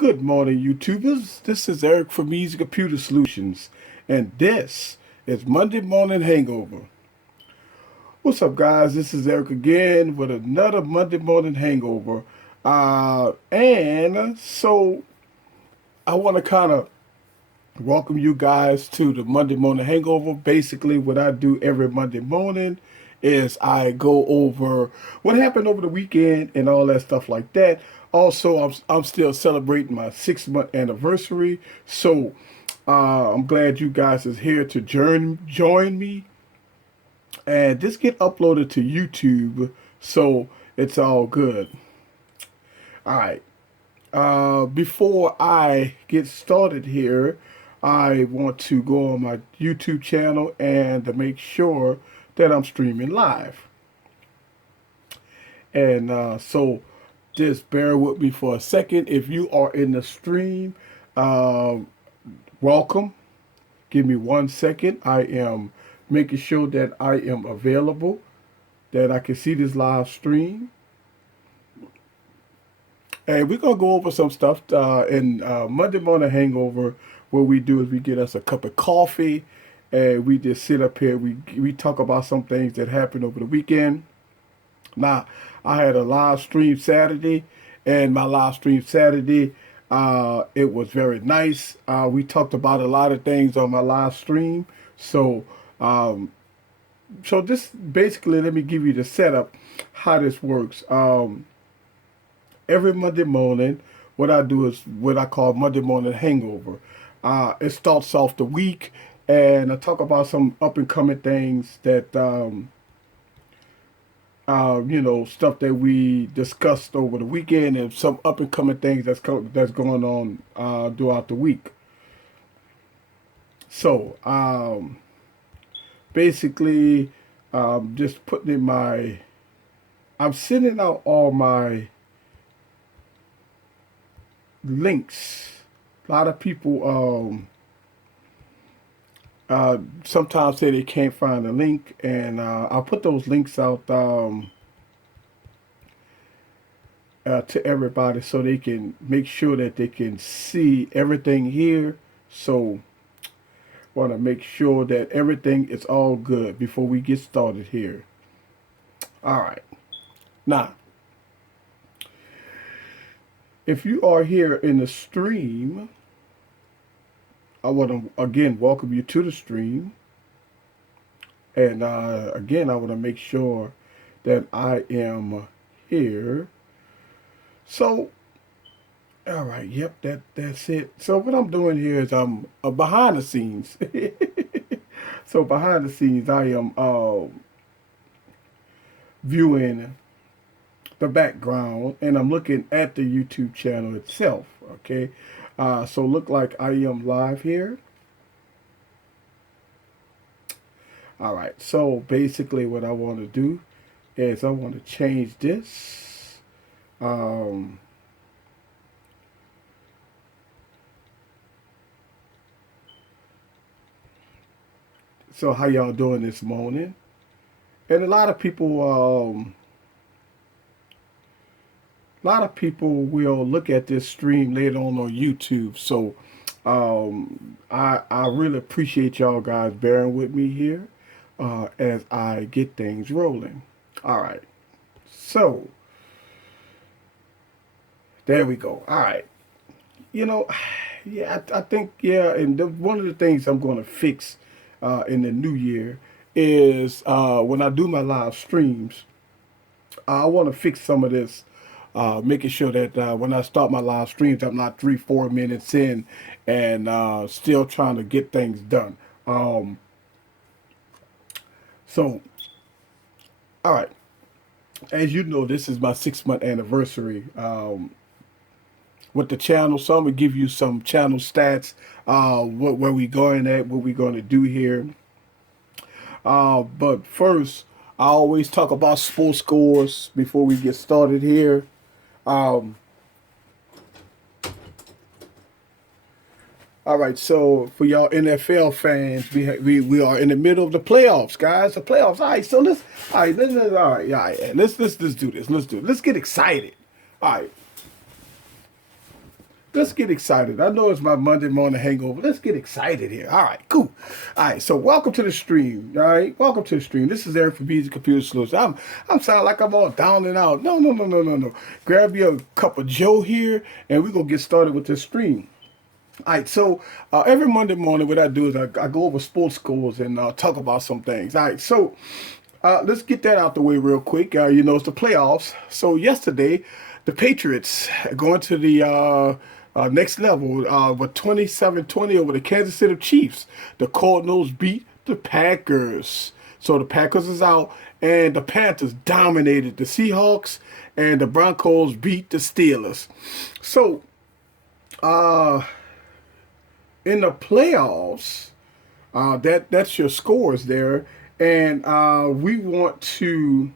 Good morning, YouTubers. This is Eric from Easy Computer Solutions, and this is Monday Morning Hangover. What's up, guys? This is Eric again with another Monday Morning Hangover. And so I want to kind of welcome you guys to the Monday Morning Hangover. Basically, what I do every Monday morning is I go over what happened over the weekend and all that stuff like that. Also, I'm still celebrating my 6 month anniversary, so I'm glad you guys is here to join me. And this get uploaded to YouTube, so it's all good. All right. Before I get started here, I want to go on my YouTube channel and to make sure that I'm streaming live. And so just bear with me for a second. If you are in the stream, uh, welcome. Give me 1 second. I am making sure that I am available, that I can see this live stream. And we're going to go over some stuff in Monday Morning Hangover. What we do is we get us a cup of coffee and we just sit up here. We talk about some things that happened over the weekend. Now, I had a live stream Saturday, and my live stream Saturday, it was very nice. We talked about a lot of things on my live stream. Um, so this basically, let me give you the setup, how this works. Every Monday morning, what I do is what I call Monday Morning Hangover. It starts off the week, and I talk about some up and coming things that stuff that we discussed over the weekend, and some up and coming things that's going on throughout the week. So basically, just putting in I'm sending out all my links. A lot of people sometimes say they can't find a link, and I'll put those links out to everybody so they can make sure that they can see everything here. So, want to make sure that everything is all good before we get started here. All right. Now, if you are here in the stream, I want to again welcome you to the stream. And again, I want to make sure that I am here. So, all right, yep, that's it. So what I'm doing here is I'm behind the scenes. So behind the scenes, I am viewing the background, and I'm looking at the YouTube channel itself. Okay, so look like I am live here. All right, so basically what I want to do is I want to change this. So how y'all doing this morning? And a lot of people will look at this stream later on YouTube. So I really appreciate y'all guys bearing with me here as I get things rolling. All right. So there we go. All right. You know, yeah, I think, yeah, and one of the things I'm going to fix in the new year is when I do my live streams, I want to fix some of this, making sure that when I start my live streams, I'm not 3, 4 minutes in and still trying to get things done. So, all right. As you know, this is my 6 month anniversary with the channel. So I'm gonna give you some channel stats, where we going at, what we going to do here. But first, I always talk about sports scores before we get started here. Um, all right, so for y'all NFL fans, we are in the middle of the playoffs, guys. The playoffs. All right, so let's do this. Let's get excited. All right. Let's get excited. I know it's my Monday morning hangover. Let's get excited here. All right, cool. All right, so welcome to the stream. All right, welcome to the stream. This is Eric from Music Computer Solutions. I'm sounding like I'm all down and out. No, no, no, no, no, no. Grab your cup of Joe here, and we're gonna get started with this stream. All right, so every Monday morning, what I do is I go over sports scores and talk about some things. All right, so let's get that out the way real quick. It's the playoffs. So yesterday, the Patriots going to the next level with 27-20 over the Kansas City Chiefs. The Cardinals beat the Packers. So the Packers is out, and the Panthers dominated the Seahawks, and the Broncos beat the Steelers. So, in the playoffs, that's your scores there, and we want to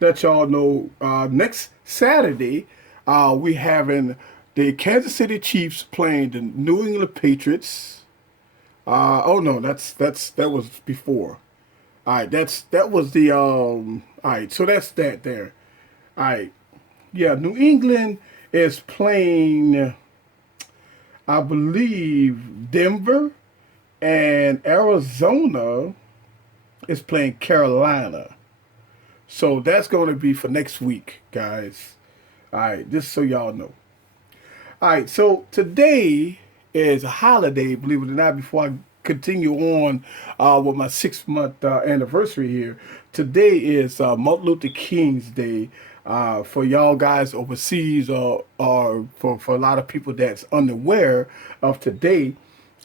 let y'all know next Saturday we having the Kansas City Chiefs playing the New England Patriots. Oh no, that was before. All right, that was the All right, so that's that there. All right, yeah, New England is playing, I believe, Denver, and Arizona is playing Carolina. So that's going to be for next week, guys. All right, just so y'all know. All right, so today is a holiday, believe it or not, before I continue on with my 6 month anniversary here. Today is Martin Luther King's Day. For y'all guys overseas, or for a lot of people that's unaware of today.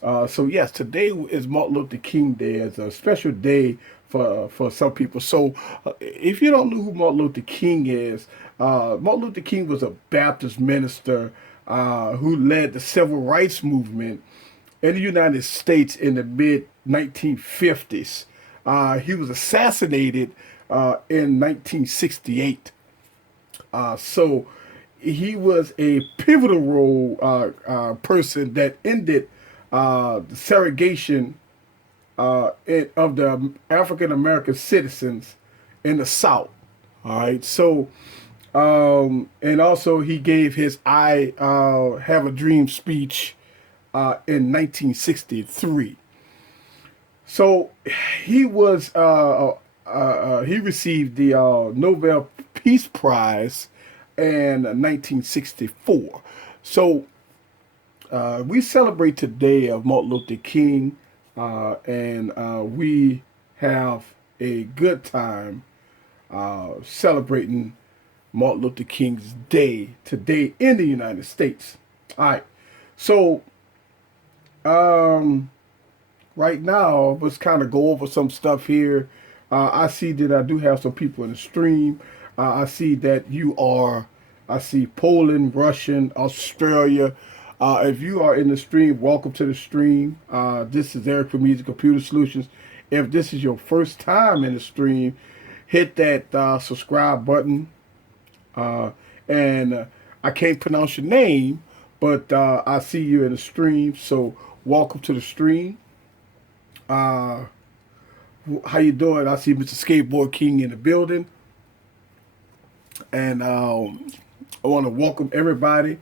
So yes, today is Martin Luther King Day. It's a special day for some people. So if you don't know who Martin Luther King is, Martin Luther King was a Baptist minister who led the civil rights movement in the United States in the mid 1950s. He was assassinated in 1968. So he was a pivotal role person that ended the segregation of the African American citizens in the South. All right. So, and also he gave his "I Have a Dream" speech in 1963. So he was he received the Nobel Peace Prize in 1964. So we celebrate today of Martin Luther King, and we have a good time celebrating Martin Luther King's Day today in the United States. All right, so right now let's kind of go over some stuff here. I see that I do have some people in the stream. I see that I see Poland, Russian, Australia. If you are in the stream, welcome to the stream. This is Eric from Music Computer Solutions. If this is your first time in the stream, hit that subscribe button. And I can't pronounce your name, but I see you in the stream. So welcome to the stream. How you doing? I see Mr. Skateboard King in the building. And I want to welcome everybody.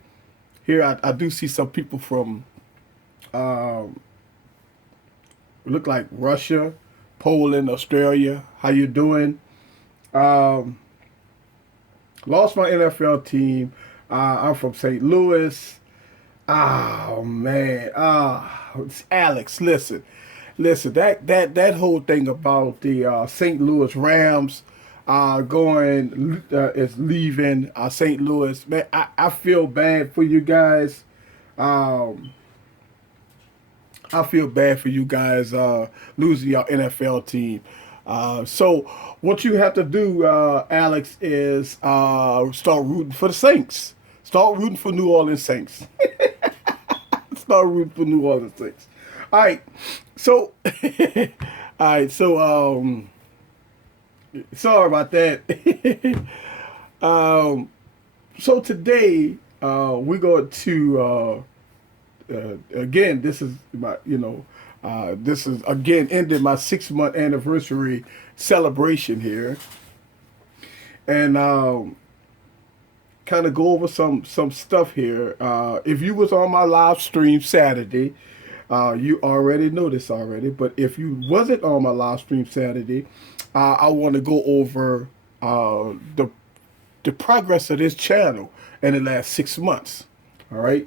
Here I do see some people from look like Russia, Poland, Australia. How you doing? Lost my NFL team. I'm from St. Louis. Oh man. Alex, listen. That whole thing about the St. Louis Rams is leaving St. Louis. Man, I feel bad for you guys. I feel bad for you guys losing your NFL team. So what you have to do, Alex, is start rooting for the Saints. Start rooting for New Orleans Saints. Start rooting for New Orleans Saints. All right. So, all right. So, sorry about that. So today, we're going to, again, this is my, this is again ended my 6 month anniversary celebration here. And, kind kind of go over some stuff here. If you was on my live stream Saturday, you already know this already. But if you wasn't on my live stream Saturday, I want to go over the progress of this channel in the last 6 months. All right.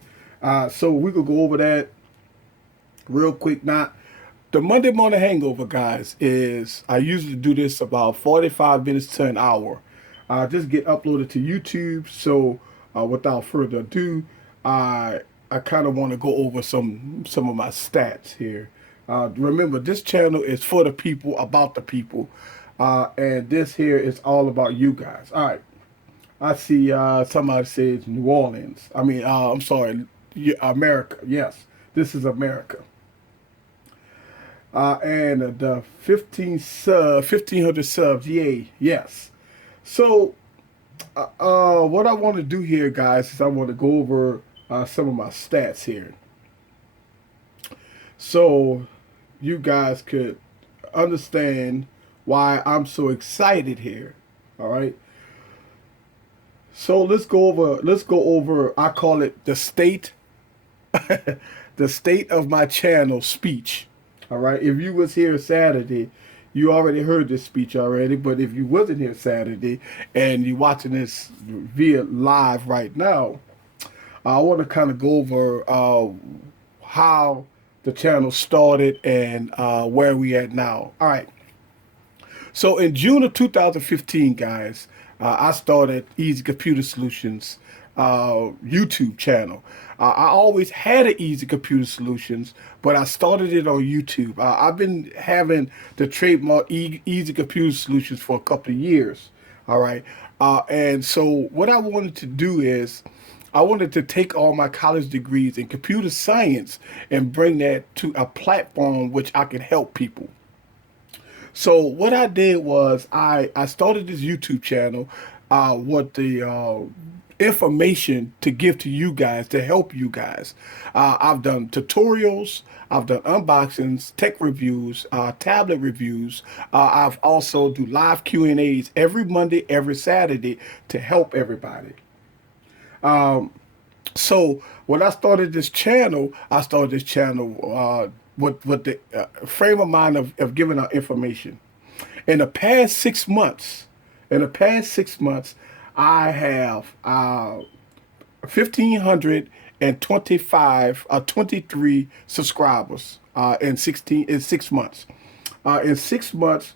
So we could go over that real quick. Now, the Monday Morning Hangover, guys, is I usually do this about 45 minutes to an hour. Just get uploaded to YouTube. So without further ado, I kind of want to go over some of my stats here. Remember, this channel is for the people, about the people, and this here is all about you guys. All right. I see somebody says New Orleans. I mean, I'm sorry, America. Yes, this is America. And the 1,500 subs, yay, yes. So, what I want to do here, guys, is I want to go over some of my stats here. So, you guys could understand why I'm so excited here. All right. So let's go over, I call it the state, the state of my channel speech. All right. If you was here Saturday, you already heard this speech already. But if you wasn't here Saturday and you're watching this via live right now, I want to kind of go over how the channel started and where we at now. All right. So in June of 2015, guys, I started Easy Computer Solutions YouTube channel. I always had an Easy Computer Solutions, but I started it on YouTube. I've been having the trademark Easy Computer Solutions for a couple of years. All right. And so what I wanted to do is I wanted to take all my college degrees in computer science and bring that to a platform which I could help people. So what I did was I started this YouTube channel with the information to give to you guys to help you guys. I've done tutorials, I've done unboxings, tech reviews, tablet reviews. I've also do live Q&As every Monday, every Saturday to help everybody. So when I started this channel, with the frame of mind of giving out information. In the past 6 months, I have 1,525 23 subscribers in 6 months. In 6 months,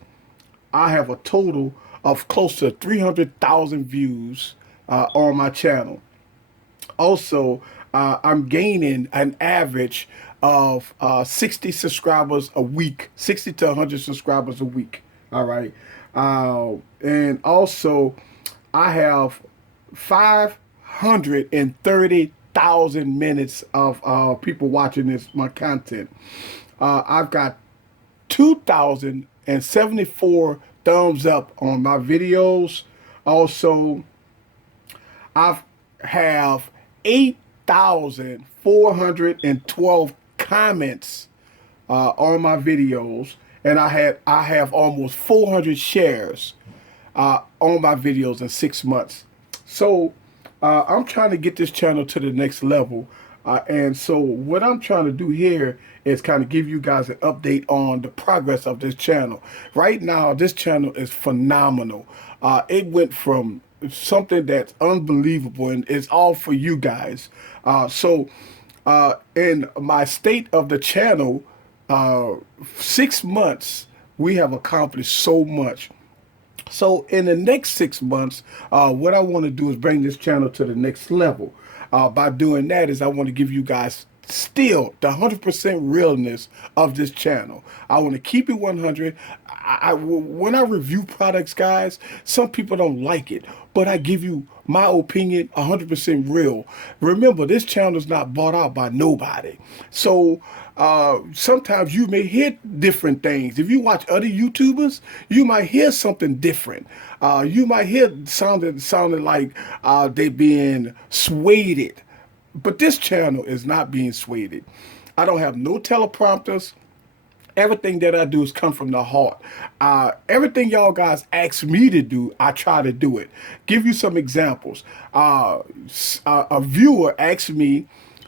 I have a total of close to 300,000 views on my channel. Also, I'm gaining an average of 60 subscribers a week, 60 to 100 subscribers a week. All right. And also, I have 530,000 minutes of people watching my content. I've got 2,074 thumbs up on my videos. Also, I have 8,412 comments on my videos, and I have almost 400 shares on my videos in 6 months. So I'm trying to get this channel to the next level. And so what I'm trying to do here is kind of give you guys an update on the progress of this channel. Right now, this channel is phenomenal. It went from something that's unbelievable, and it's all for you guys. So in my state of the channel, 6 months, we have accomplished so much. So in the next 6 months, what I want to do is bring this channel to the next level. By doing that is I want to give you guys still the 100% realness of this channel. I want to keep it 100. When I review products, guys, some people don't like it, but I give you my opinion 100% real. Remember, this channel is not bought out by nobody. So sometimes you may hear different things. If you watch other YouTubers, you might hear something different. You might hear sounding like they being swayed. But this channel is not being swayed. I don't have no teleprompters. Everything that I do is come from the heart. Everything y'all guys ask me to do, I try to do it. Give you some examples. A viewer asked me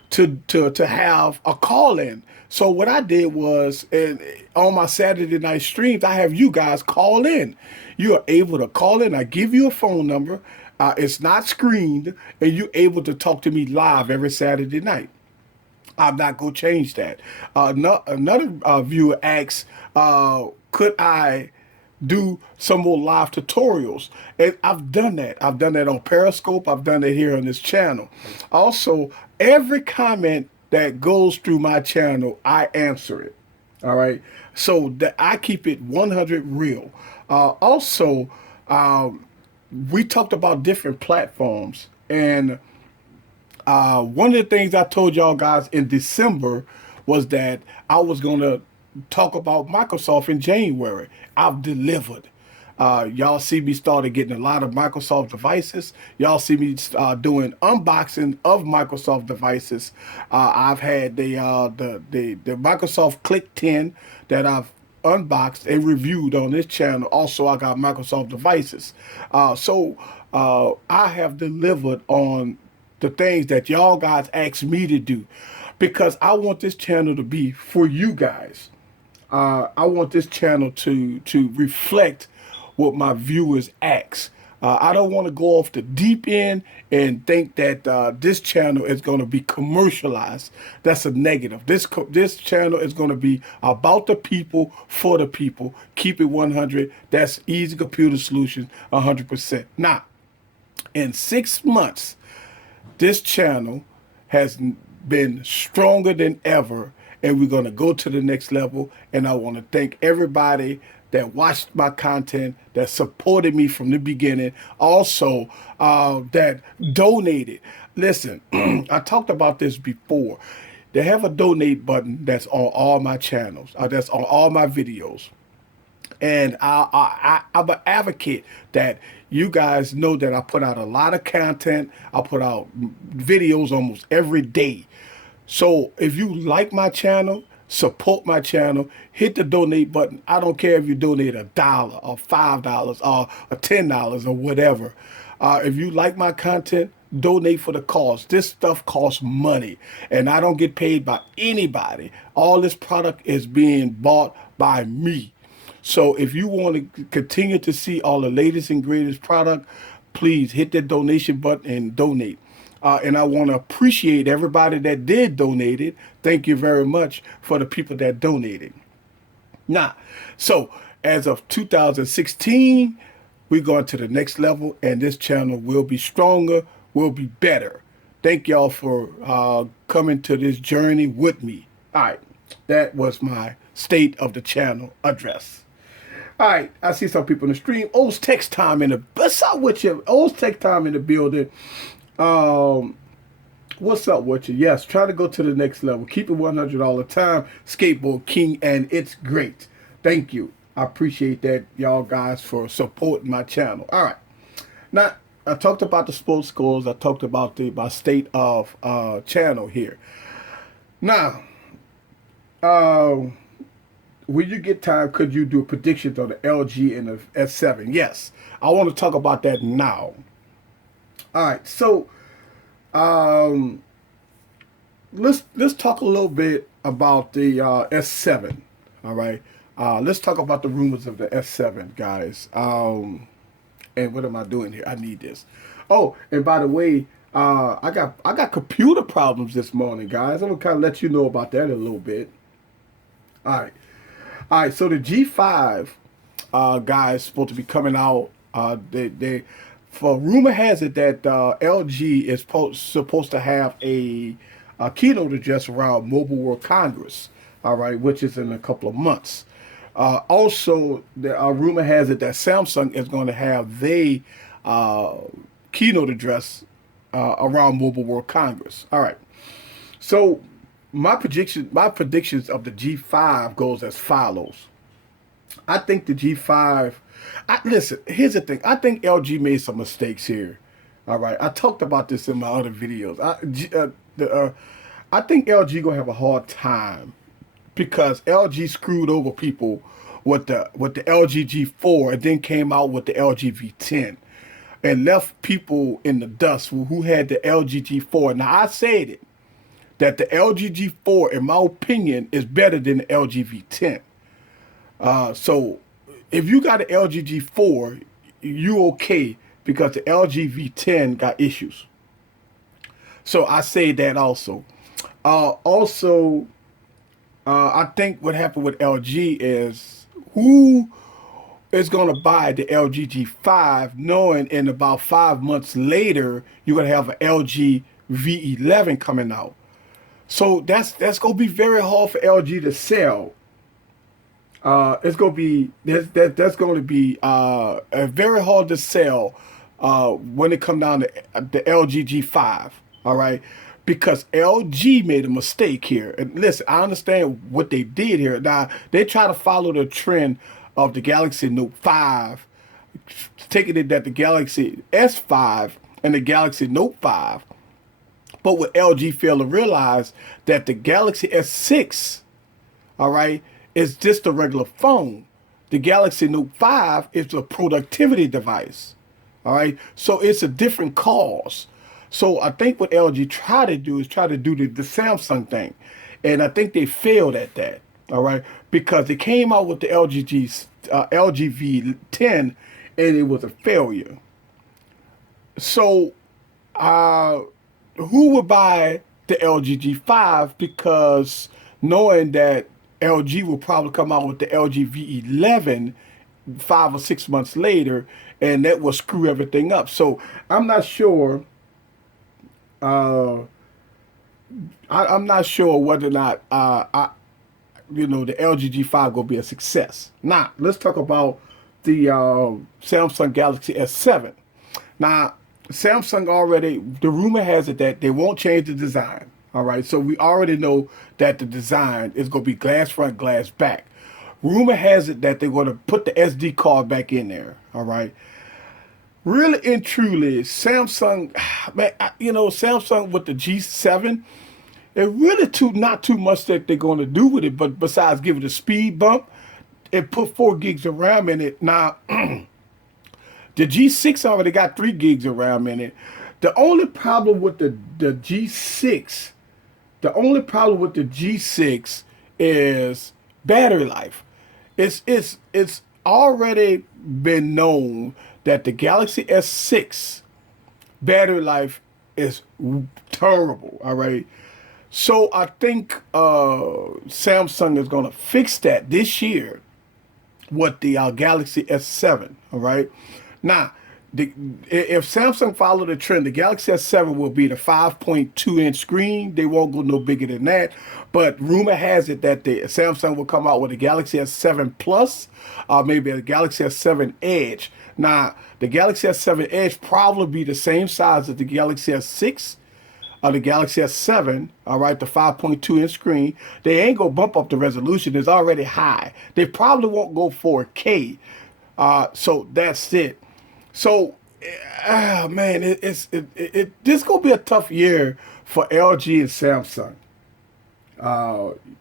to have a call in. So what I did was, on my Saturday night streams, I have you guys call in. You are able to call in. I give you a phone number. It's not screened, and you're able to talk to me live every Saturday night. I'm not going to change that. Another viewer asks, could I do some more live tutorials? And I've done that. I've done that on Periscope. I've done it here on this channel. Also, every comment that goes through my channel, I answer it. All right. So that I keep it 100 real. Also, we talked about different platforms, and one of the things I told y'all guys in December was that I was going to talk about Microsoft in January. I've delivered. Y'all see me started getting a lot of Microsoft devices. Y'all see me doing unboxing of Microsoft devices. I've had the Microsoft Click 10 that I've unboxed and reviewed on this channel. Also, I got Microsoft devices. So I have delivered on the things that y'all guys asked me to do, because I want this channel to be for you guys. I want this channel to reflect what my viewers ask. I don't want to go off the deep end and think that this channel is going to be commercialized. That's a negative. This channel is going to be about the people, for the people. Keep it 100. That's Easy Computer Solutions, 100%. Now, in 6 months, this channel has been stronger than ever, and we're going to go to the next level. And I want to thank everybody that watched my content, that supported me from the beginning, also that donated. Listen, I talked about this before. They have a donate button that's on all my channels, that's on all my videos. And I'm an advocate that you guys know that I put out a lot of content. I put out videos almost every day. So if you like my channel, support my channel, hit the donate button. I don't care if you donate $1 or $5 or $10 or whatever. If you like my content, donate for the cause. This stuff costs money, and I don't get paid by anybody. All this product is being bought by me. So if you want to continue to see all the latest and greatest product, please hit that donation button and donate. And I want to appreciate everybody that did donate it. Thank you very much for the people that donated. Now, so as of 2016, we're going to the next level, and this channel will be stronger, will be better. Thank y'all for coming to this journey with me. All right, that was my state of the channel address. All right, I see some people in the stream. O's Text Time in the, what's up with you? O's Text Time in the building. What's up with you? Yes, try to go to the next level. Keep it 100 all the time. Skateboard King, and it's great. Thank you. I appreciate that, y'all guys, for supporting my channel. All right. Now, I talked about the sports scores. I talked about my state of channel here. Now, when you get time, could you do predictions on the LG and the S7? Yes, I want to talk about that now. All right, so let's talk a little bit about the S7. All right, let's talk about the rumors of the S7, guys. And what am I doing here? I need this. Oh, and by the way, I got computer problems this morning, guys. I'm gonna kind of let you know about that a little bit. All right. So the G5, guys, supposed to be coming out. For rumor has it that LG is supposed to have a keynote address around Mobile World Congress. All right, which is in a couple of months. Also, the rumor has it that Samsung is going to have their keynote address around Mobile World Congress. All right. So my predictions of the G5 goes as follows. I think the G5. Listen, here's the thing. I think LG made some mistakes here. All right. I talked about this in my other videos. I think LG gonna have a hard time because LG screwed over people with the LG G4 and then came out with the LG V10 and left people in the dust who had the LG G4. Now I said it that the LG G4, in my opinion, is better than the LG V10. So if you got an LG G4, you okay because the LG V10 got issues. So I say that also. Also, I think what happened with LG is who is going to buy the LG G5 knowing in about 5 months later you're going to have an LG V11 coming out. So that's going to be very hard for LG to sell. It's going to be that's going to be very hard to sell when it comes down to the LG G5. All right, because LG made a mistake here. And listen, I understand what they did here. Now they try to follow the trend of the Galaxy Note 5, taking it that the Galaxy S5 and the Galaxy Note 5. But what LG failed to realize that the Galaxy S6, all right, is just a regular phone. The Galaxy Note 5 is a productivity device. All right. So it's a different cause. So I think what LG tried to do is try to do the Samsung thing. And I think they failed at that. All right. Because they came out with the LG V10 and it was a failure. So who would buy the LG G5 because knowing that LG will probably come out with the LG V11 5 or 6 months later, and that will screw everything up. So I'm not sure. I'm not sure whether or not the LG G5 gonna be a success. Now let's talk about the Samsung Galaxy S7. Now Samsung already, the rumor has it that they won't change the design. All right, so we already know that the design is going to be glass front, glass back. Rumor has it that they're going to put the SD card back in there. All right, really and truly, Samsung, man, Samsung with the G7, it really not too much that they're going to do with it, but besides give it a speed bump and put 4 gigs of RAM in it. Now, the G6 already got 3 gigs of RAM in it. The only problem with the G6, is battery life. It's already been known that the Galaxy S6 battery life is terrible. All right. So I think Samsung is going to fix that this year with the Galaxy S7. All right. Now, if Samsung follow the trend, the Galaxy S7 will be the 5.2-inch screen. They won't go no bigger than that. But rumor has it that the Samsung will come out with a Galaxy S7 Plus, or maybe a Galaxy S7 Edge. Now, the Galaxy S7 Edge probably be the same size as the Galaxy S6 or the Galaxy S7, all right, the 5.2-inch screen. They ain't going to bump up the resolution. It's already high. They probably won't go 4K. So that's it. So, man, this is gonna be a tough year for LG and Samsung.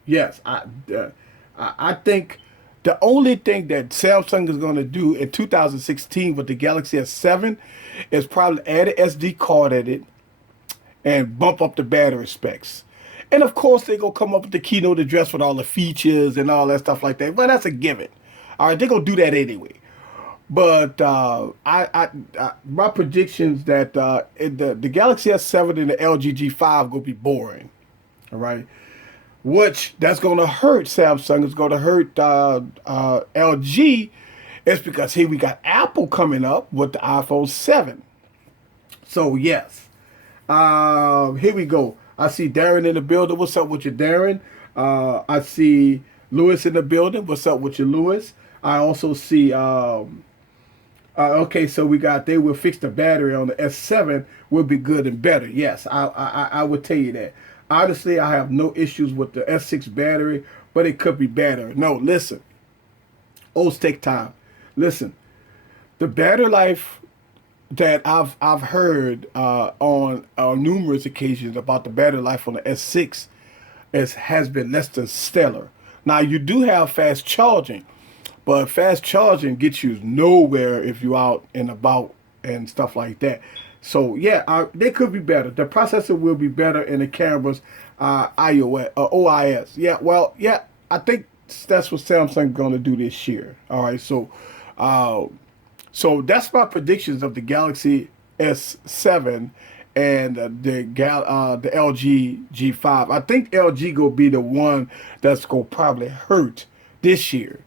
Yes, I think the only thing that Samsung is gonna do in 2016 with the Galaxy S7 is probably add an SD card in it and bump up the battery specs. And of course, they're gonna come up with the keynote address with all the features and all that stuff like that. Well, that's a given. All right, they're gonna do that anyway. But my predictions that the Galaxy S7 and the LG G5 gonna be boring, all right. Which that's gonna hurt Samsung. It's gonna hurt LG. It's because here we got Apple coming up with the iPhone 7. So yes, here we go. I see Darren in the building. What's up with you, Darren? I see Lewis in the building. What's up with you, Lewis? I also see. Okay, so they will fix the battery on the S7 will be good and better. Yes, I would tell you that. Honestly, I have no issues with the S6 battery, but it could be better. No, listen. Old take time. Listen, the battery life that I've heard on numerous occasions about the battery life on the S6 has been less than stellar. Now you do have fast charging, but fast charging gets you nowhere if you're out and about and stuff like that. So yeah, they could be better. The processor will be better in the cameras, iOS, OIS. Yeah, well, yeah, I think that's what Samsung's going to do this year. All right, uh, so that's my predictions of the Galaxy S7 and the LG G5. I think LG gonna be the one that's gonna probably hurt this year.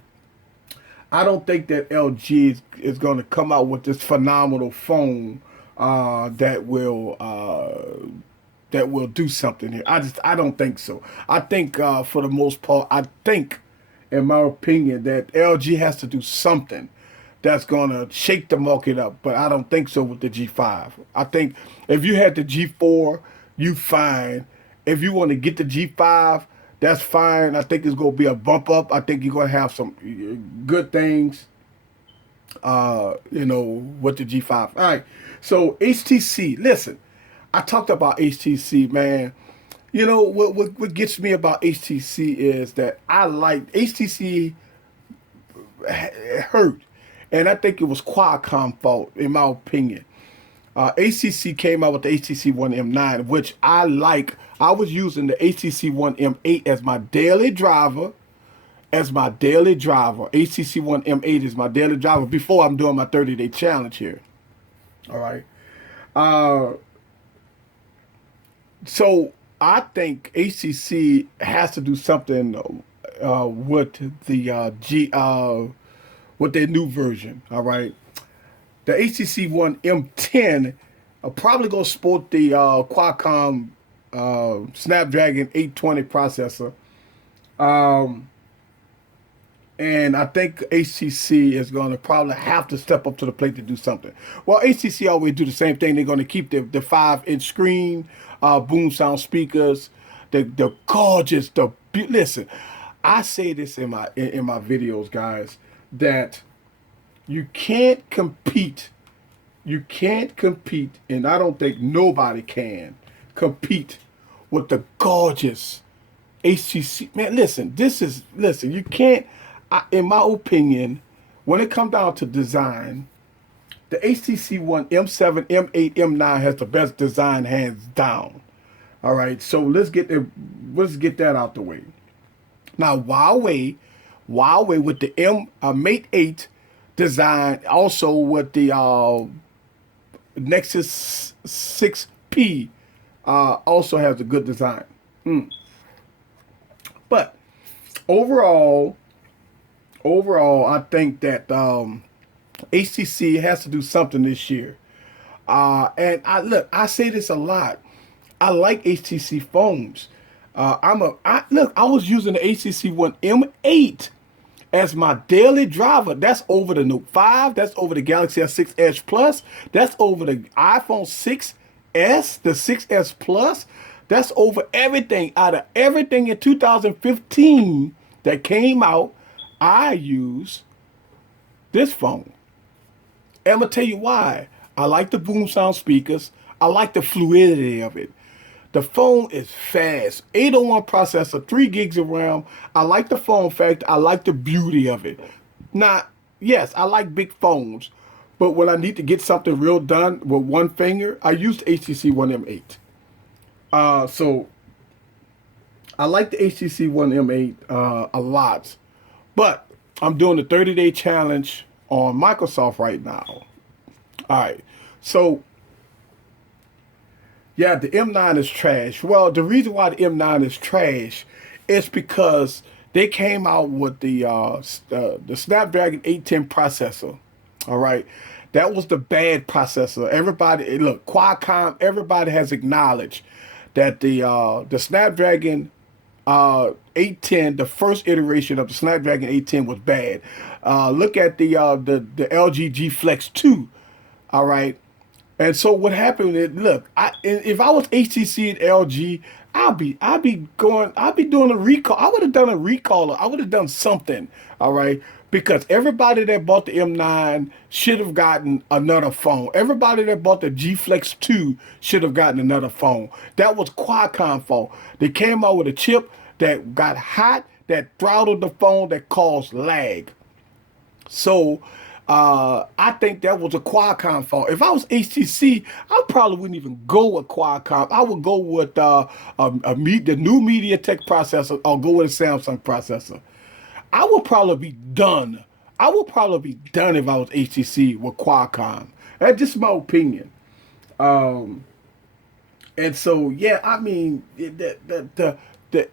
I don't think that LG is going to come out with this phenomenal phone that will do something here. I don't think so. I think for the most part, I think, in my opinion, that LG has to do something that's going to shake the market up. But I don't think so with the G5. I think if you had the G4, you fine. If you want to get the G5, that's fine. I think it's going to be a bump up. I think you're going to have some good things, with the G5. All right. So HTC, listen, I talked about HTC, man. You know, what gets me about HTC is that I like HTC hurt. And I think it was Qualcomm fault, in my opinion. HTC came out with the HTC One M9, which I like. I was using the HTC One M8 as my daily driver. HTC One M8 is my daily driver before I'm doing my 30-day challenge here. All right. So I think HTC has to do something with with their new version. All right. The HTC One M10 are probably going to sport the Qualcomm Snapdragon 820 processor. And I think HTC is going to probably have to step up to the plate to do something. Well, HTC always do the same thing. They're going to keep the 5-inch screen, boom sound speakers, the gorgeous, listen, I say this in my videos, guys, that you can't compete. And I don't think nobody can compete with the gorgeous HTC. Man, listen, you can't, in my opinion, when it comes down to design, the HTC One M7, M8, M9 has the best design hands down. All right, so let's get that out the way. Now, Huawei with the Mate 8 design, also with the Nexus 6P, also has a good design. But overall, I think that HTC has to do something this year. And I say this a lot. I like HTC phones. I was using the HTC One M8 as my daily driver. That's over the Note 5. That's over the Galaxy S6 Edge Plus. That's over the iPhone 6S, the 6S Plus. That's over everything. Out of everything in 2015 that came out, I use this phone. And I'm going to tell you why. I like the boom sound speakers. I like the fluidity of it. The phone is fast. 801 processor, 3 gigs of RAM. I like the form factor. I like the beauty of it. Now, yes, I like big phones. But when I need to get something real done with one finger, I use the HTC One M8. So I like the HTC One M8 a lot. But I'm doing the 30-day challenge on Microsoft right now. All right. So, yeah, the M9 is trash. Well, the reason why the M9 is trash is because they came out with the Snapdragon 810 processor. All right. That was the bad processor. Everybody, look, Qualcomm, everybody has acknowledged that the Snapdragon 810, the first iteration of the Snapdragon 810 was bad. Look at the LG G Flex 2. All right. And so what happened is, look, if I was HTC and LG, I'd be doing a recall. I would have done a recall. I would have done something. All right. Because everybody that bought the M9 should have gotten another phone. Everybody that bought the G Flex 2 should have gotten another phone. That was Qualcomm fault. They came out with a chip that got hot. that throttled the phone that caused lag. So I think that was a Qualcomm fault. If I was HTC, I probably wouldn't even go with Qualcomm. I would go with the new MediaTek processor or go with a Samsung processor. I would probably be done. I would probably be done if I was HTC with Qualcomm. That's just my opinion. Um, and so, yeah, I mean,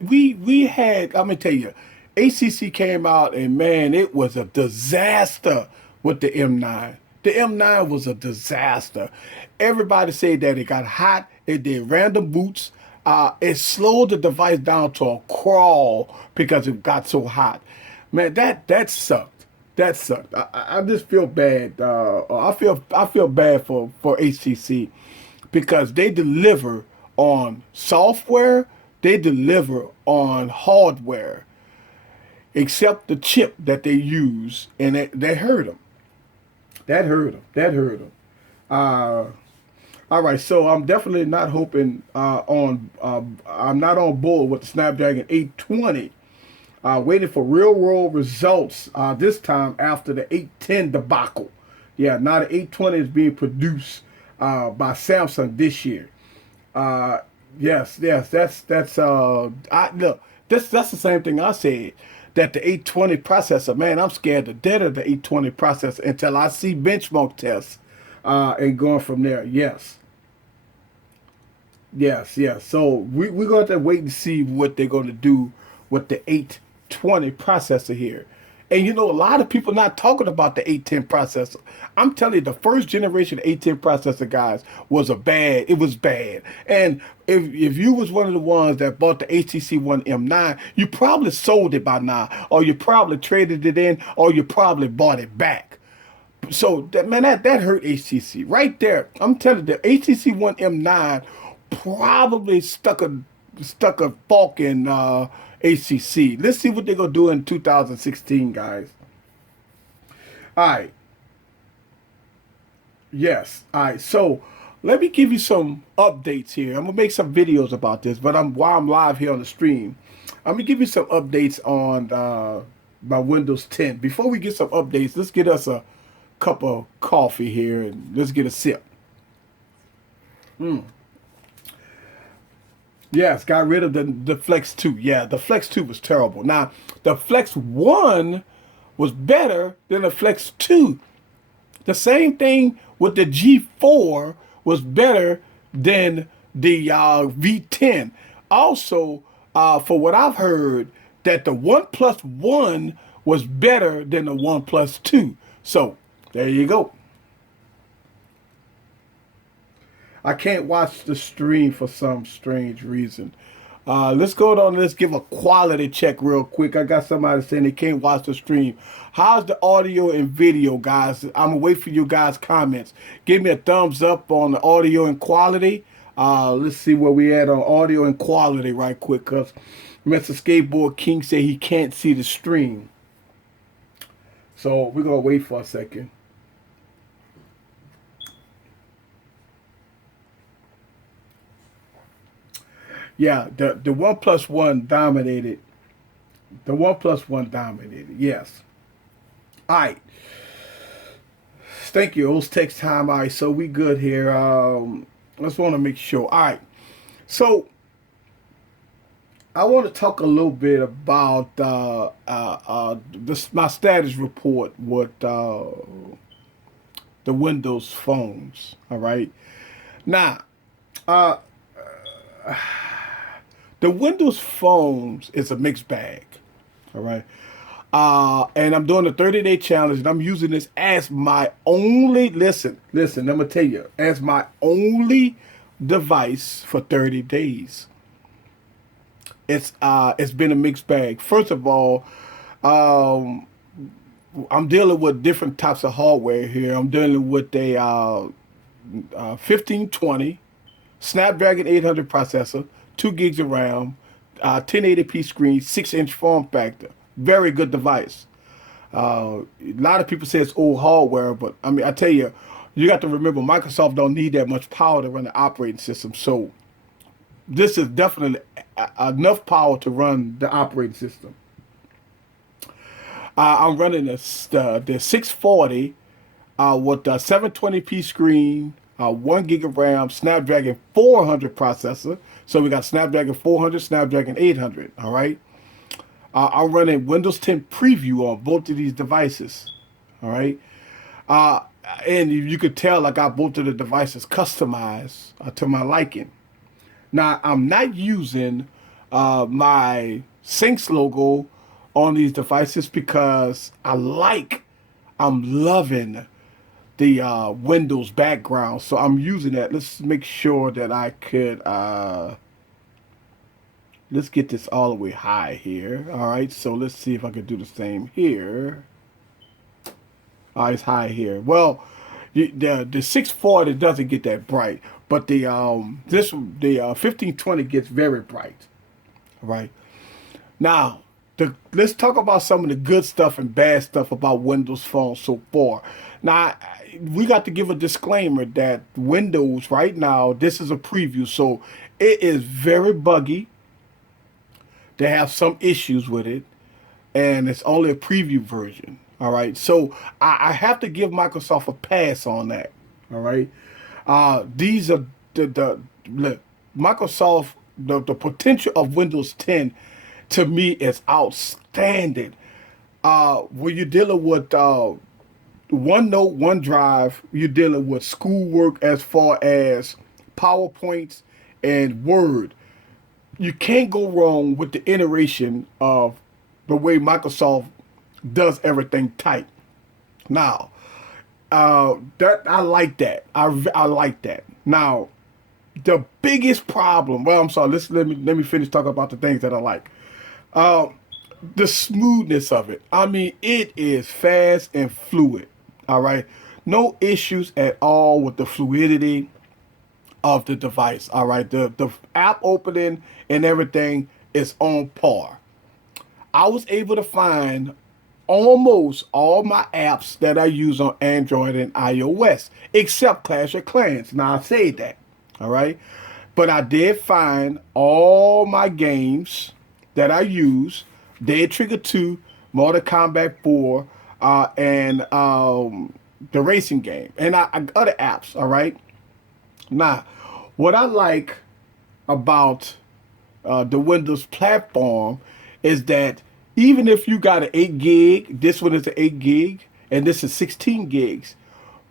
we had. I'm gonna tell you, ACC came out and man, it was a disaster with the M9. The M9 was a disaster. Everybody said that it got hot. It did random boots. It slowed the device down to a crawl because it got so hot. Man, that sucked. That sucked. I just feel bad. I feel bad for HTC because they deliver on software, they deliver on hardware, except the chip that they use, and they hurt them. That hurt them. That hurt them. Uh, all right, so I'm definitely not hoping on. I'm not on board with the Snapdragon 820. Waiting for real world results this time after the 810 debacle. Yeah, now the 820 is being produced by Samsung this year. Uh, yes, that's I look. That's the same thing I said. That the 820 processor, man, I'm scared to death of the 820 processor until I see benchmark tests and going from there. Yes. So we're going to wait and see what they're going to do with the 820 processor here. And you know, a lot of people not talking about the 810 processor. I'm telling you, the first generation 810 processor, guys, it was bad. And if you was one of the ones that bought the HTC One M9, you probably sold it by now, or you probably traded it in, or you probably bought it back. So that hurt HTC right there. I'm telling you, the HTC One M9 probably stuck a fork in HTC. Let's see what they're gonna do in 2016, guys. All right. Yes. All right. So let me give you some updates here. I'm gonna make some videos about this, but while I'm live here on the stream, I'm gonna give you some updates on my Windows 10. Before we get some updates, let's get us a cup of coffee here and let's get a sip. Yes, got rid of the Flex 2. Yeah, the Flex 2 was terrible. Now, the Flex 1 was better than the Flex 2. The same thing with the G4 was better than the V10. Also, for what I've heard, that the One Plus One was better than the One Plus Two. So there you go. I can't watch the stream for some strange reason. Let's go on. Let's give a quality check real quick. I got somebody saying they can't watch the stream. How's the audio and video, guys? I'm gonna wait for you guys' comments. Give me a thumbs up on the audio and quality. Let's see where we at on audio and quality right quick, cause Mr. Skateboard King said he can't see the stream. So we're gonna wait for a second. Yeah, the One Plus One dominated. The One Plus One dominated. Yes. All right. Thank you. It was text time. All right, so we good here. Let's want to make sure. All right. So I want to talk a little bit about my status report with the Windows phones. All right. Now, uh, the Windows phones is a mixed bag. All right. And I'm doing a 30-day challenge, and I'm using this as my only, listen, I'm going to tell you, as my only device for 30 days. It's been a mixed bag. First of all, I'm dealing with different types of hardware here. I'm dealing with a 1520 Snapdragon 800 processor, 2 gigs of RAM, 1080p screen, 6-inch form factor. Very good device. A lot of people say it's old hardware, but I mean, I tell you, you got to remember Microsoft don't need that much power to run the operating system. So this is definitely enough power to run the operating system. I'm running the 640 with a 720p screen, 1 gig of RAM, Snapdragon 400 processor. So we got Snapdragon 400, Snapdragon 800. All right. I'm running Windows 10 Preview on both of these devices. All right. Uh, and you could tell I got both of the devices customized to my liking. Now, I'm not using my Syncs logo on these devices because I'm loving the Windows background. So I'm using that. Let's make sure that I could, let's get this all the way high here. All right, so let's see if I could do the same here. It's high here. Well, the 640 doesn't get that bright, but the 1520 gets very bright. Right now, let's talk about some of the good stuff and bad stuff about Windows Phone so far. Now, we got to give a disclaimer that Windows right now, this is a preview, so it is very buggy. They have some issues with it, and it's only a preview version. All right, so I have to give Microsoft a pass on that. All right, these are look, Microsoft, the potential of Windows 10 to me is outstanding. When you're dealing with OneNote, OneDrive, you're dealing with schoolwork as far as PowerPoints and Word. You can't go wrong with the iteration of the way Microsoft does everything tight. Now, that I like that. I like that. Now, the biggest problem. Well, I'm sorry. Let me finish talking about the things that I like. Uh, the smoothness of it. I mean, it is fast and fluid. All right, no issues at all with the fluidity of the device. All right, the app opening and everything is on par. I was able to find almost all my apps that I use on Android and iOS, except Clash of Clans. Now I say that, all right, but I did find all my games that I use: Dead Trigger 2, Mortal Kombat 4, and the racing game, and other apps. All right. Now, what I like about the Windows platform is that even if you got an 8 gig, this one is an 8 gig, and this is 16 gigs.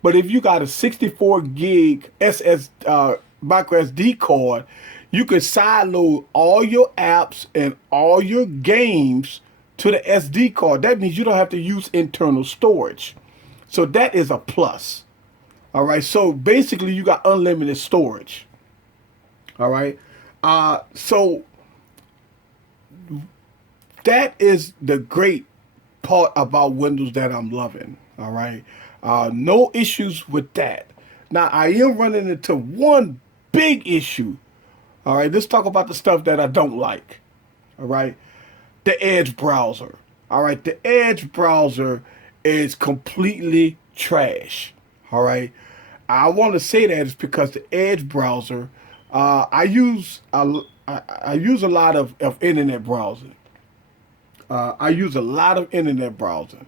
But if you got a 64 gig micro SD card, you can sideload all your apps and all your games to the SD card. That means you don't have to use internal storage. So that is a plus. All right. So basically, you got unlimited storage. All right. So that is the great part about Windows that I'm loving. All right. No issues with that. Now, I am running into one big issue. All right. Let's talk about the stuff that I don't like. All right. The Edge browser. All right. The Edge browser is completely trash. All right. I want to say that is because the Edge browser, I use a lot of internet browsing. I use a lot of internet browsing.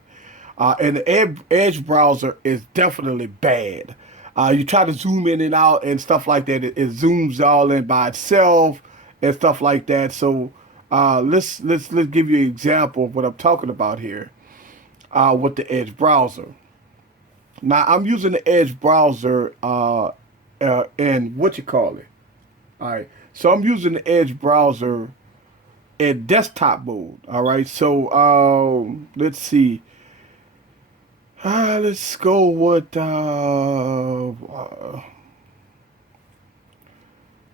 And the Edge browser is definitely bad. You try to zoom in and out and stuff like that. It zooms all in by itself and stuff like that. So let's give you an example of what I'm talking about here with the Edge browser. Now I'm using the Edge browser in what you call it. All right. So I'm using the Edge browser in desktop mode. All right. So let's see. Let's go with. All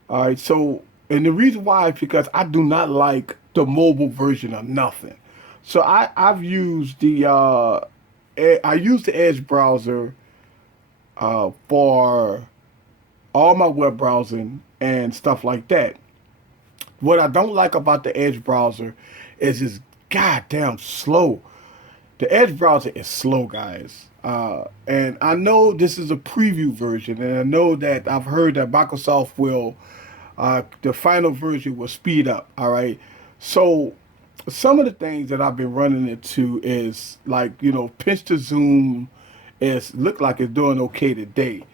right. So, and the reason why is because I do not like the mobile version of nothing. So I've used I use the Edge browser for all my web browsing and stuff like that. What I don't like about the Edge browser is it's goddamn slow. The Edge browser is slow, guys. And I know this is a preview version, and I know that I've heard that Microsoft will, the final version will speed up. All right. So some of the things that I've been running into is like, pinch to zoom is look like it's doing okay today.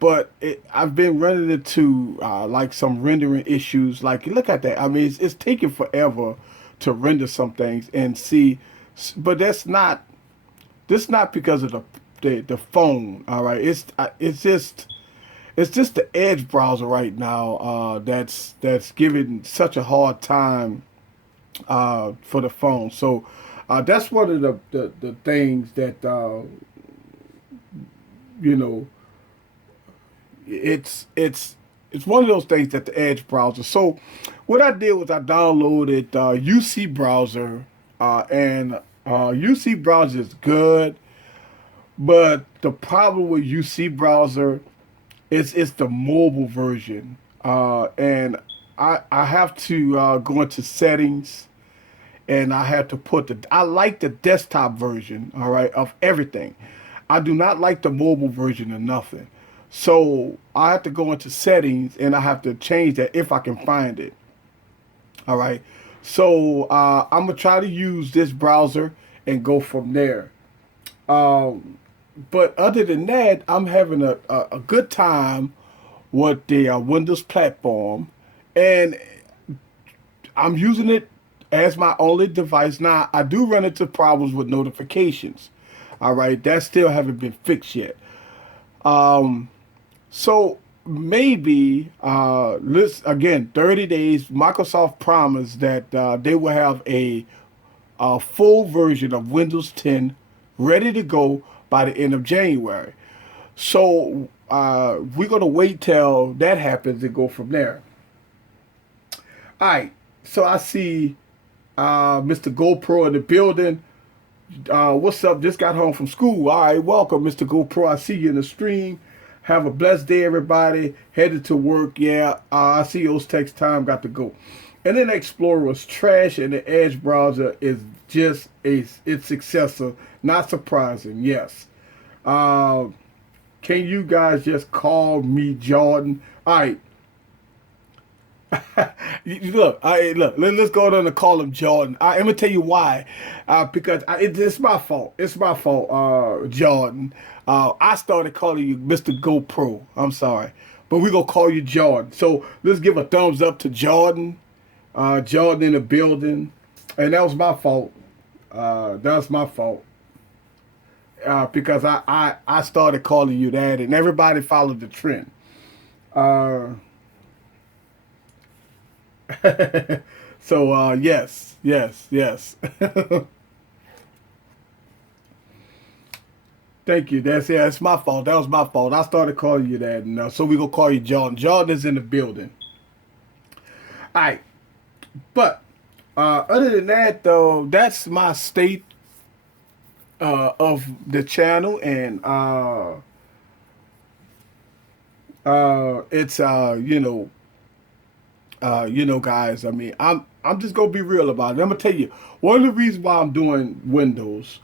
But I've been running into like some rendering issues. Like, look at that. I mean, it's taking forever to render some things and see, but that's not because of the phone. All right, it's just the Edge browser right now that's giving such a hard time for the phone. So that's one of the things that you know it's one of those things that the Edge browser. So what I did was I downloaded UC browser, and UC browser is good, but the problem with UC browser is it's the mobile version, and I have to go into settings, and I have to put the I like the desktop version, all right, of everything. I do not like the mobile version of nothing. So I have to go into settings and I have to change that if I can find it. All right. So I'm gonna try to use this browser and go from there. Um, but other than that, I'm having a good time with the Windows platform, and I'm using it as my only device. Now, I do run into problems with notifications. All right, that still haven't been fixed yet. Um, so maybe let's again 30 days. Microsoft promised that they will have a full version of Windows 10 ready to go by the end of January. So we're gonna wait till that happens and go from there. All right. So I see Mr. GoPro in the building. What's up? Just got home from school. All right, welcome, Mr. GoPro. I see you in the stream. Have a blessed day, everybody. Headed to work. Yeah, I see those text time. Got to go. And then Explorer was trash, and the Edge browser is just its successor. Not surprising. Yes. Uh, can you guys just call me Jordan? All right. Look, let's go down and call him Jordan. I'm gonna tell you why. Because it's my fault. It's my fault, Jordan. I started calling you Mr. GoPro. I'm sorry, but we're gonna call you Jordan. So let's give a thumbs up to Jordan. Jordan in the building, and that was my fault. That was my fault. Because I started calling you that, and everybody followed the trend. Uh, so yes, yes, yes. Thank you. That's yeah, it's my fault. That was my fault. I started calling you that, and so we gonna call you Jordan. Jordan is in the building. All right, but other than that, though, that's my state of the channel, and it's guys. I mean, I'm just gonna be real about it. I'm gonna tell you one of the reasons why I'm doing Windows.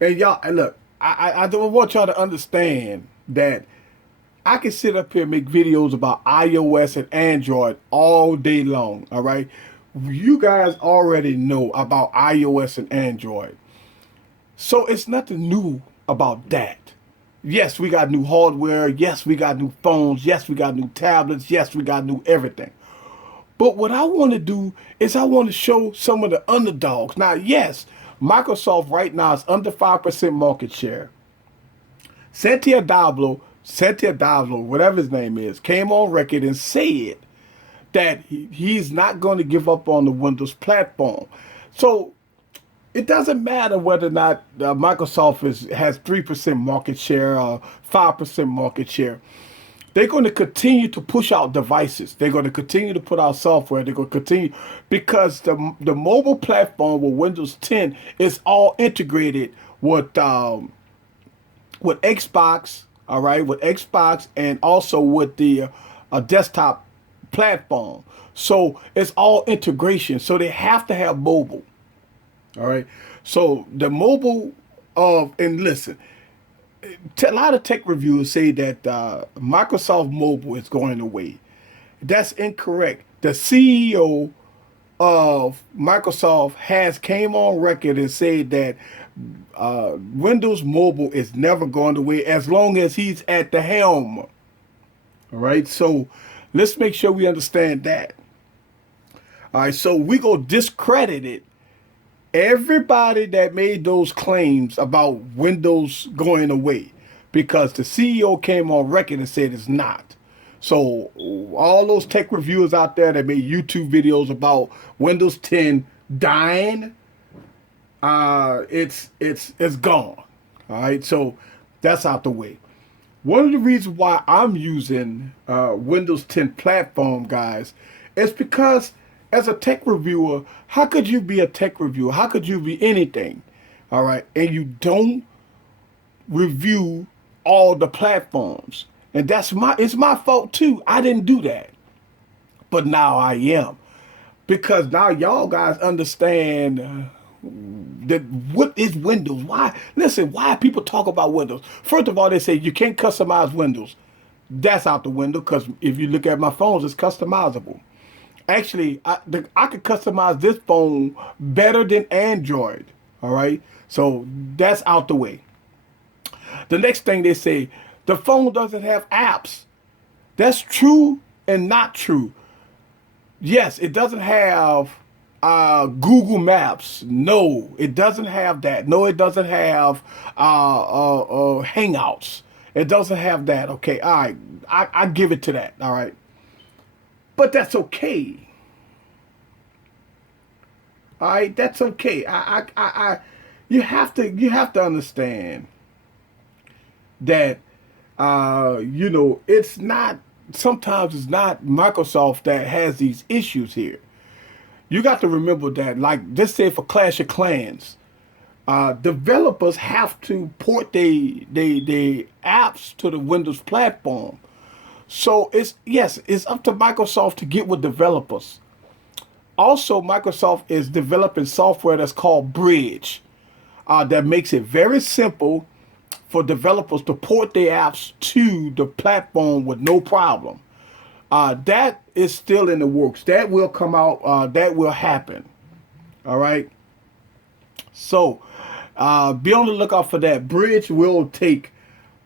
And y'all, and look, I don't want y'all to understand that I can sit up here and make videos about iOS and Android all day long. All right, you guys already know about iOS and Android, so it's nothing new about that. Yes, we got new hardware. Yes, we got new phones. Yes, we got new tablets. Yes, we got new everything. But what I want to do is I want to show some of the underdogs. Now, yes, Microsoft right now is under 5% market share. Satya Davlo, whatever his name is, came on record and said that he's not going to give up on the Windows platform. So it doesn't matter whether or not Microsoft has 3% market share or 5% market share. They're going to continue to push out devices. They're going to continue to put out software. They're going to continue because the mobile platform with Windows 10 is all integrated with Xbox. All right, with Xbox and also with the desktop platform. So it's all integration. So they have to have mobile. All right. So the mobile and listen, a lot of tech reviewers say that Microsoft Mobile is going away. That's incorrect. The CEO of Microsoft has came on record and said that Windows Mobile is never going away as long as he's at the helm. All right, so let's make sure we understand that. All right, so we go discredit it. Everybody that made those claims about Windows going away, because the CEO came on record and said it's not. So all those tech reviewers out there that made YouTube videos about Windows 10 dying, it's gone. All right, so that's out the way. One of the reasons why I'm using Windows 10 platform, guys, is because as a tech reviewer, how could you be a tech reviewer? How could you be anything? All right, and you don't review all the platforms. And it's my fault too. I didn't do that. But now I am. Because now y'all guys understand that what is Windows? Why people talk about Windows? First of all, they say you can't customize Windows. That's out the window, because if you look at my phones, it's customizable. Actually, I could customize this phone better than Android. All right? So that's out the way. The next thing they say, the phone doesn't have apps. That's true and not true. Yes, it doesn't have Google Maps. No, it doesn't have that. No, it doesn't have Hangouts. It doesn't have that. Okay, all right. I give it to that. All right. But that's okay. All right, that's okay. You have to understand that it's not, sometimes it's not Microsoft that has these issues here. You got to remember that, like, just say for Clash of Clans, developers have to port they apps to the Windows platform. So it's up to Microsoft to get with developers. Also, Microsoft is developing software that's called Bridge, that makes it very simple for developers to port their apps to the platform with no problem. That is still in the works. That will come out. That will happen. All right. So be on the lookout for that. Bridge will take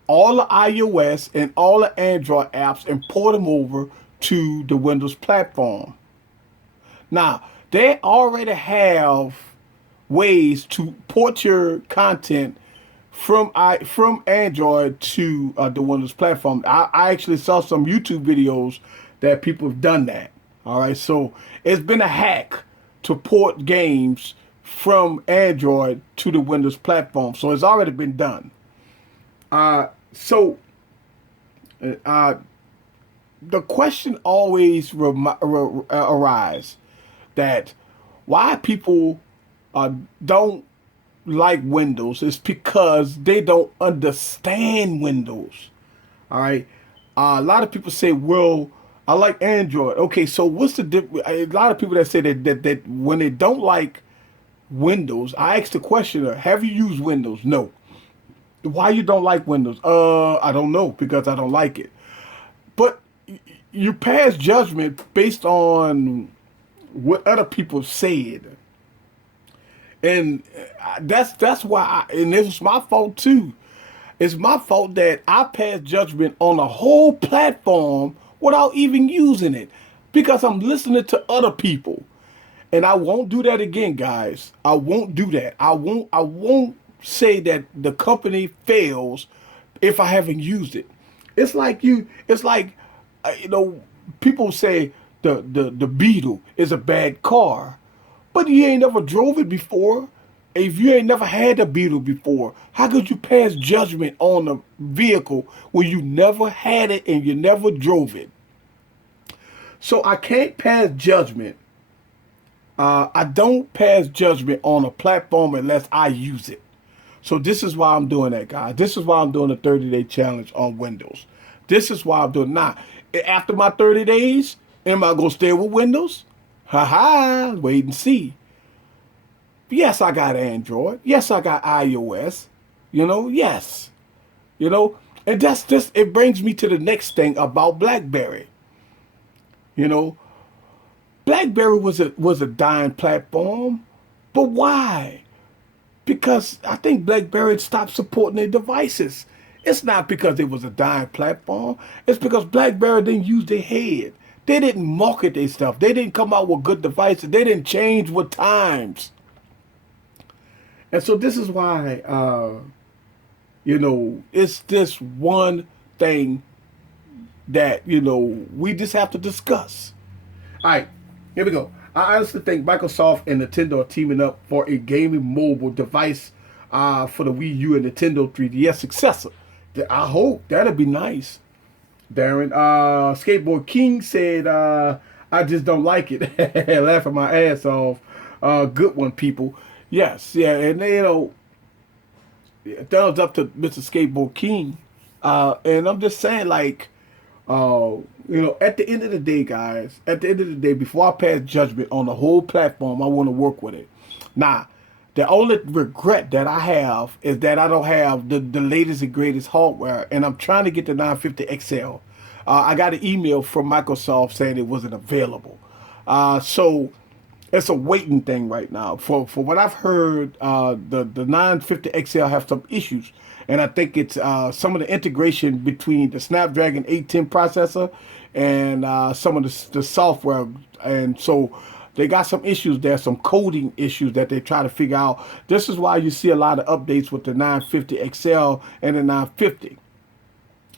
all the iOS and all the Android apps and port them over to the Windows platform. Now, they already have ways to port your content from Android to the Windows platform. I actually saw some YouTube videos that people have done that. All right, so it's been a hack to port games from Android to the Windows platform. So it's already been done. So the question always arises that why people don't like Windows is because they don't understand Windows. All right. A lot of people say, well, I like Android. Okay, so what's the difference? A lot of people that say that when they don't like Windows, I ask the question, have you used Windows? No. Why you don't like Windows? I don't know, because I don't like it. But you pass judgment based on what other people said. And that's why, and it's my fault too. It's my fault that I pass judgment on the whole platform without even using it, because I'm listening to other people. And I won't do that again, guys. I won't do that. I won't say that the company fails if I haven't used it. It's like people say the Beetle is a bad car, but you ain't never drove it before. If you ain't never had a Beetle before, how could you pass judgment on a vehicle when you never had it and you never drove it? So I can't pass judgment. I don't pass judgment on a platform unless I use it. So this is why I'm doing that, guys. This is why I'm doing a 30-day challenge on Windows. This is why I'm doing now. After my 30 days, am I going to stay with Windows? Ha, wait and see. Yes, I got Android. Yes, I got iOS. Yes. And that's just, it brings me to the next thing about BlackBerry. BlackBerry was a dying platform, but why? Because I think BlackBerry stopped supporting their devices. It's not because it was a dying platform. It's because BlackBerry didn't use their head. They didn't market their stuff. They didn't come out with good devices. They didn't change with times. And so this is why, it's this one thing that, we just have to discuss. All right, here we go. I honestly think Microsoft and Nintendo are teaming up for a gaming mobile device for the Wii U and Nintendo 3DS successor. I hope that'd be nice. Darren, Skateboard King said, I just don't like it. Laughing my ass off. Good one, people. Yes, yeah, and thumbs up to Mr. Skateboard King. And I'm just saying, like, at the end of the day, guys, at the end of the day, before I pass judgment on the whole platform, I want to work with it. Now, the only regret that I have is that I don't have the latest and greatest hardware, and I'm trying to get the 950 XL. I got an email from Microsoft saying it wasn't available. So it's a waiting thing right now. For what I've heard, the 950 XL have some issues, and I think it's some of the integration between the Snapdragon 810 processor and some of the software, and so they got some issues there, some coding issues that they try to figure out. This is why you see a lot of updates with the 950 XL and the 950.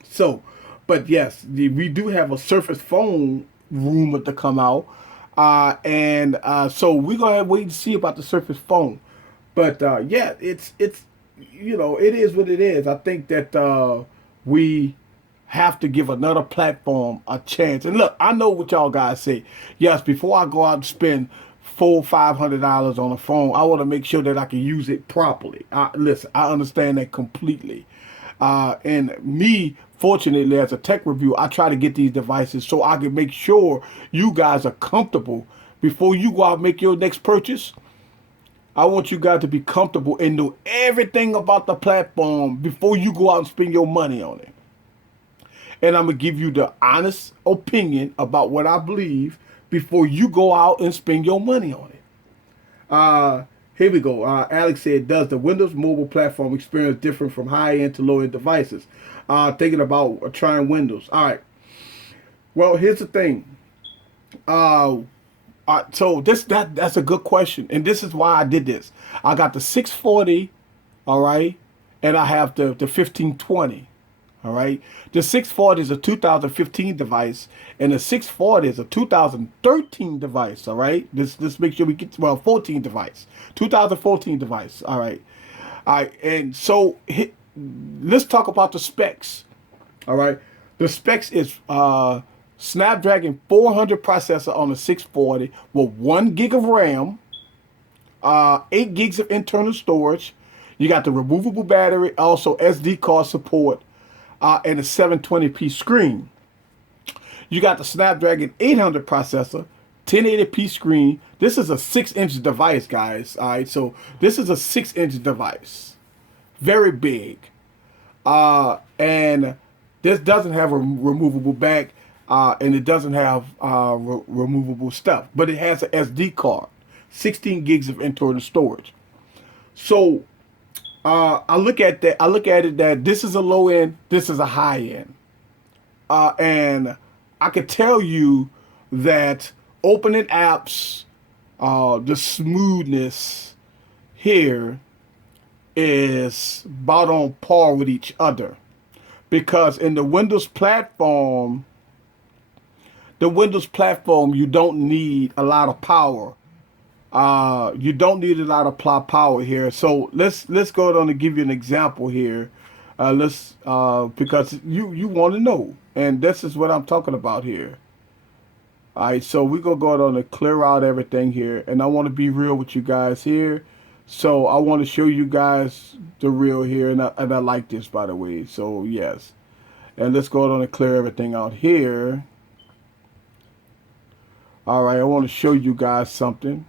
So, but yes, we do have a Surface Phone rumored to come out. So we're gonna wait and see about the Surface Phone. But yeah, it's it is what it is. I think that we have to give another platform a chance. And look, I know what y'all guys say. Yes, before I go out and spend $400-500 on a phone, I want to make sure that I can use it properly. Listen, I understand that completely. And me, fortunately, as a tech review, I try to get these devices so I can make sure you guys are comfortable before you go out and make your next purchase. I want you guys to be comfortable and know everything about the platform before you go out and spend your money on it. And I'm going to give you the honest opinion about what I believe before you go out and spend your money on it. Here we go. Alex said, does the Windows mobile platform experience different from high-end to low-end devices? Thinking about trying Windows. All right. Well, here's the thing. So that's a good question. And this is why I did this. I got the 640, all right, and I have the 1520. All right. The 640 is a 2015 device, and the 640 is a 2013 device. All right. Let's make sure we get 14 device, 2014 device. All right. All right. And so let's talk about the specs. All right. The specs is Snapdragon 400 processor on the 640 with 1 gig of RAM, 8 gigs of internal storage. You got the removable battery, also SD card support. And a 720p screen. You got the Snapdragon 800 processor, 1080p screen. This is a 6-inch device, guys. All right, so this is a 6-inch device, very big, and this doesn't have a removable back, and it doesn't have removable stuff, but it has an SD card, 16 gigs of internal storage. So I look at that. I look at it that this is a low end, this is a high end, and I could tell you that opening apps, the smoothness here is about on par with each other, because in the Windows platform, you don't need a lot of power. You don't need a lot of power here. So let's go on and give you an example here. Because you want to know, and this is what I'm talking about here. All right, so we're gonna go on and clear out everything here, and I want to be real with you guys here. So I want to show you guys the real here, and I like this, by the way. So yes, and let's go on and clear everything out here. All right, I want to show you guys something.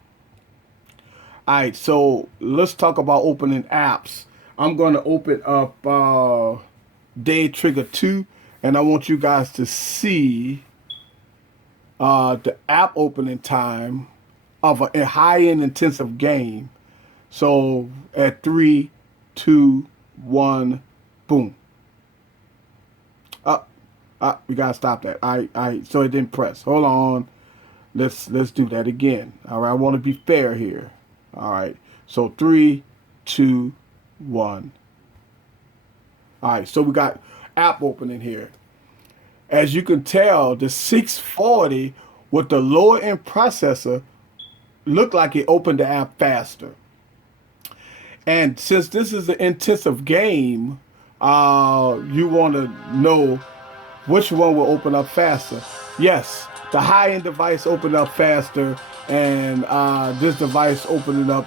All right, so let's talk about opening apps. I'm going to open up Day Trigger 2, and I want you guys to see the app opening time of a high-end intensive game. So at three, two, one, boom. Up, up. We gotta stop that. I. So it didn't press. Hold on. Let's do that again. All right. I want to be fair here. All right. So three, two, one. All right. So we got app opening here. As you can tell, the 640 with the lower end processor looked like it opened the app faster. And since this is an intensive game, you want to know which one will open up faster. Yes, the high-end device opened up faster, and this device opened it up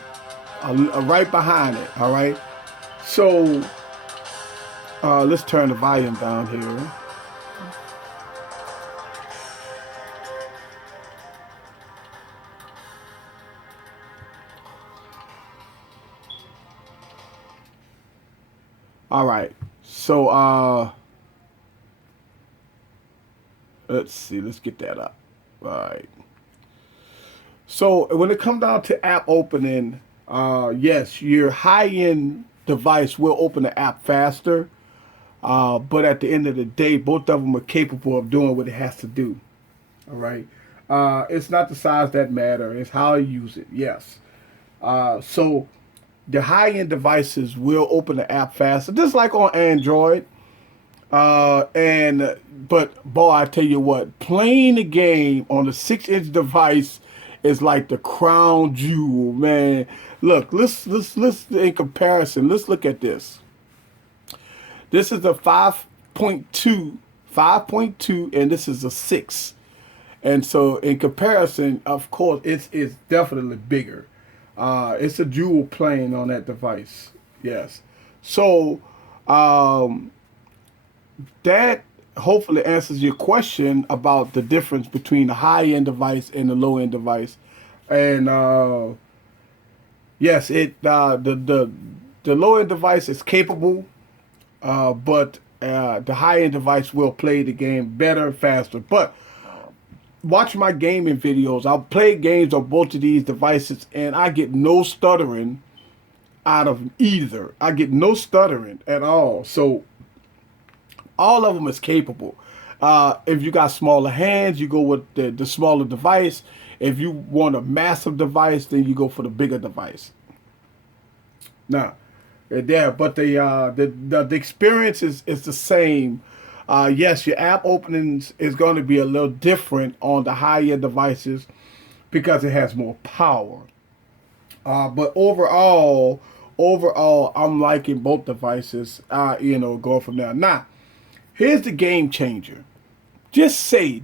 right behind it. All right. So let's turn the volume down here. All right. So let's see. Let's get that up. All right. So when it comes down to app opening, yes, your high-end device will open the app faster. But at the end of the day, both of them are capable of doing what it has to do. All right. It's not the size that matter. It's how you use it. Yes. So the high-end devices will open the app faster, just like on Android. But boy, I tell you what, playing the game on a 6-inch device is like the crown jewel, man. Look, let's in comparison, let's look at this. This is a 5.2, and this is a 6. And so in comparison, of course, it's definitely bigger. It's a dual plane on that device. Yes. So that hopefully answers your question about the difference between the high-end device and the low-end device. And yes, the low-end device is capable, but the high-end device will play the game better and faster. But watch my gaming videos. I'll play games on both of these devices, and I get no stuttering out of either. I get no stuttering at all. So all of them is capable. If you got smaller hands, you go with the smaller device. If you want a massive device, then you go for the bigger device. Now, yeah, but the experience is the same. Yes, your app openings is going to be a little different on the high-end devices because it has more power. But overall, I'm liking both devices. Going from there. Now, here's the game changer. Just say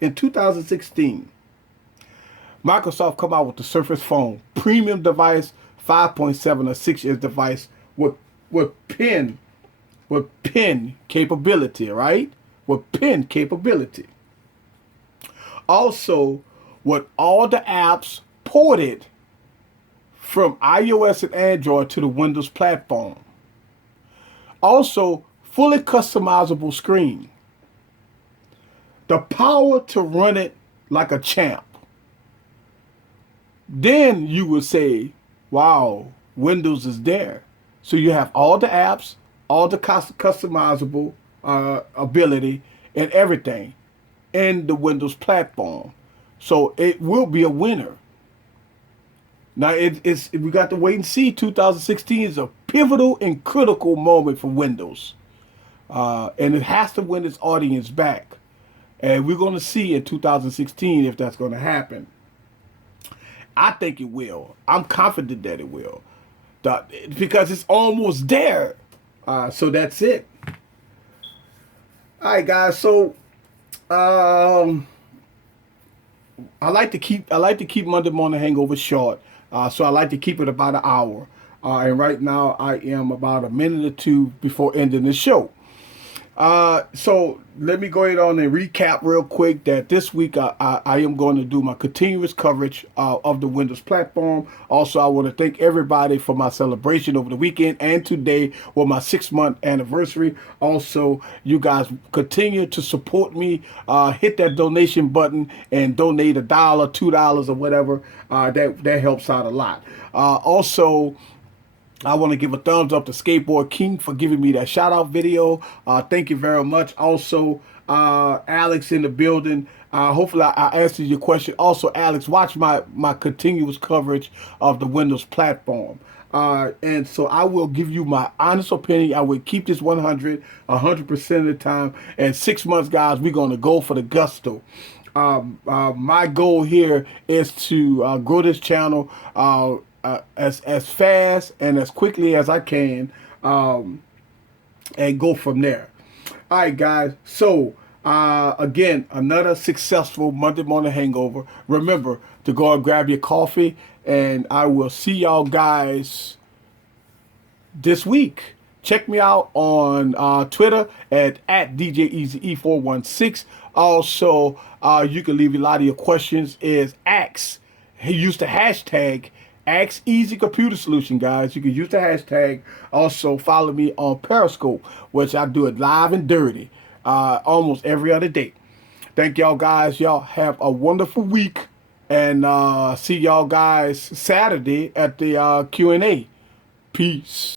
in 2016, Microsoft come out with the Surface Phone premium device, 5.7 or 6-inch device with pen capability, right? With pen capability. Also, with all the apps ported from iOS and Android to the Windows platform. Also, fully customizable screen. The power to run it like a champ. Then you would say, wow, Windows is there. So you have all the apps, all the customizable ability, and everything in the Windows platform. So it will be a winner. Now we got to wait and see. 2016 is a pivotal and critical moment for Windows, and it has to win its audience back. And we're going to see in 2016 if that's going to happen. I think it will. I'm confident that it will, because it's almost there. So that's it. All right, guys. So I like to keep Monday Morning Hangover short. So I like to keep it about an hour. And right now I am about a minute or two before ending the show. So let me go ahead on and recap real quick that this week I am going to do my continuous coverage of the Windows platform. Also, I want to thank everybody for my celebration over the weekend and today was my 6-month anniversary. Also, you guys continue to support me. Hit that donation button and donate $1, $2, or whatever. That helps out a lot. Also, I want to give a thumbs up to Skateboard King for giving me that shout out video. Thank you very much. Also, Alex in the building. Hopefully, I answered your question. Also, Alex, watch my continuous coverage of the Windows platform. And so I will give you my honest opinion. I will keep this 100% of the time. And 6 months, guys, we're going to go for the gusto. My goal here is to grow this channel as fast and as quickly as I can, and go from there. All right, guys. So again, another successful Monday morning hangover. Remember to go and grab your coffee, and I will see y'all guys this week. Check me out on Twitter at DJEasyE416. Also, you can leave a lot of your questions. Is ask. He used the hashtag Ask Easy Computer Solution, guys. You can use the hashtag. Also, follow me on Periscope, which I do it live and dirty almost every other day. Thank y'all, guys. Y'all have a wonderful week, and see y'all guys Saturday at the Q&A. Peace.